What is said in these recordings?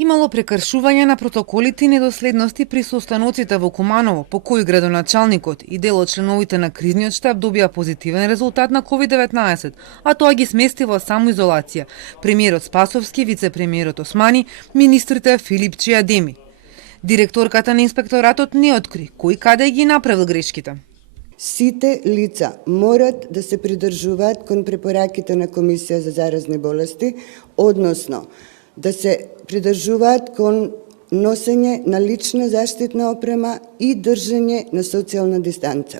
Имало прекршување на протоколите и недоследности при состаноците во Куманово, по кои градоначалникот и дел од членовите на кризниот штаб добија позитивен резултат на COVID-19, а тоа ги смести во самоизолација премиерот Спасовски, вице-премиерот Османи, министрите Филипчи и Адеми. Директорката на инспекторатот не откри кој каде ги направил грешките. Сите лица морат да се придржуваат кон препораките на Комисија за заразни болести, односно да се придржуваат кон носење на лична заштитна опрема и држење на социјална дистанца.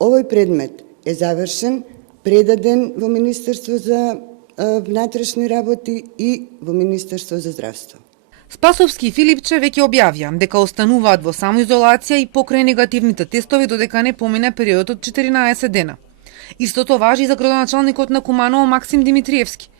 Овој предмет е завршен, предаден во Министерство за внатрешни работи и во Министерство за здравство. Спасовски и Филипче веќе објавија дека остануваат во самоизолација и покрај негативните тестови додека не помине периодот од 14 дена. Истото важи и за градоначалникот на Куманово Максим Димитриевски.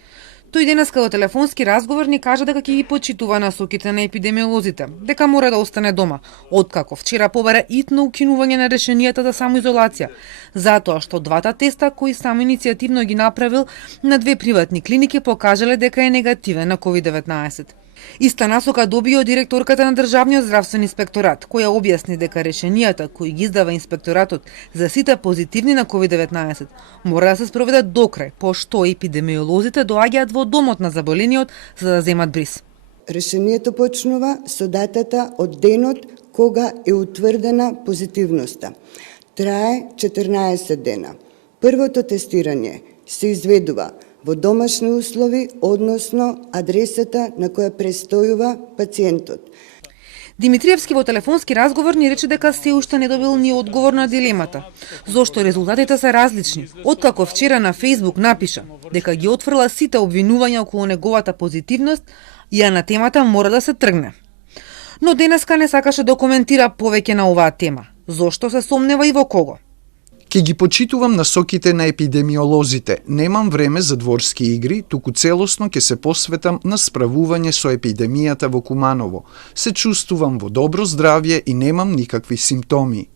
Тој денеска во телефонски разговор ни кажа дека ќе ги почитува насоките на епидемиолозите, дека мора да остане дома, откако вчера побара итно укинување на решенијата за самоизолација, затоа што двата теста кои сам иницијативно ги направил на две приватни клиники покажале дека е негативен на COVID-19. Иста насока добија од директорката на Државниот здравствен инспекторат, која објасни дека решенијата кои ги издава инспекторатот за сите позитивни на COVID-19 мора да се спроведат до крај, пошто епидемиолозите доаѓаат во домот на заболениот за да земат бриз. Решението почнува со датата од денот кога е утврдена позитивноста. Трае 14 дена. Првото тестирање се изведува во домашни услови, односно адресата на која престојува пациентот. Димитриевски во телефонски разговор ни рече дека се уште не добил ни одговор на дилемата. Зошто резултатите се различни? Откако вчера на Facebook напиша дека ги отфрла сите обвинувања околу неговата позитивност, ја на темата мора да се тргне. Но денеска не сакаше да коментира повеќе на оваа тема. Зошто се сомнева и во кого? Ке ги почитувам насоките на епидемиолозите. Немам време за дворски игри, туку целосно ќе се посветам на справување со епидемијата во Куманово. Се чувствувам во добро здравје и немам никакви симптоми.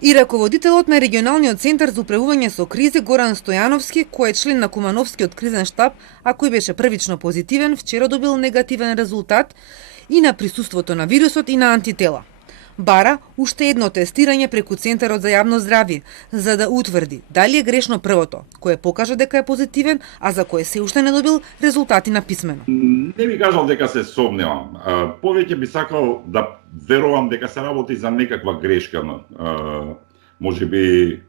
И раководителот на регионалниот центар за управување со кризи Горан Стојановски, кој е член на Кумановскиот кризен штаб, а кој беше првично позитивен, вчера добил негативен резултат и на присуството на вирусот и на антитела. Бара уште едно тестирање преку Центарот за јавно здравје, за да утврди дали е грешно првото, кое покажа дека е позитивен, а за кое се уште не добил резултати на писмено. Не би кажал дека се сомневам. Повеќе би сакал да верувам дека се работи за некаква грешка, можеби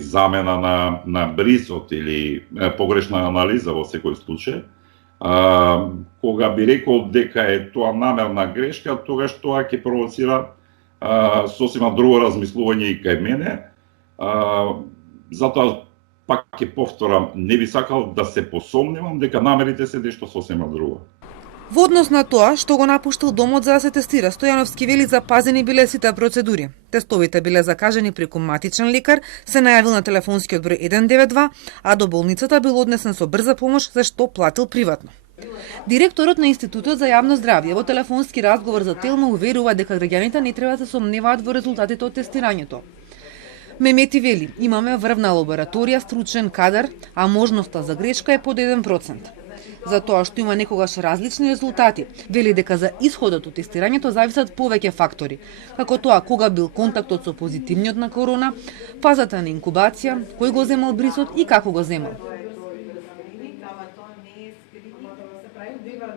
замена на брисот или погрешна анализа во секој случај. Кога би рекол дека е тоа намерна грешка, тогаш тоа ќе провоцира сосема друго размислување и кај мене. Затоа пак ќе повторам, не би сакал да се посомневам дека намерите се нешто сосема друго. Во однос на тоа што го напуштил домот за да се тестира, Стојановски вели запазени биле сите процедури. Тестовите биле закажани преку матичен лекар, се најавил на телефонскиот број 192, а до болницата бил однесен со брза помош, за што платил приватно. Директорот на Институтот за јавно здравје во телефонски разговор за Телма уверува дека граѓаните не треба да се сомневаат во резултатите од тестирањето. Мемети вели, имаме врвна лабораторија, стручен кадар, а можноста за грешка е под 1%. За тоа што има некогаш различни резултати, вели дека за исходот од тестирањето зависат повеќе фактори, како тоа кога бил контактот со позитивниот на корона, фазата на инкубација, кој го земал брисот и како го земал.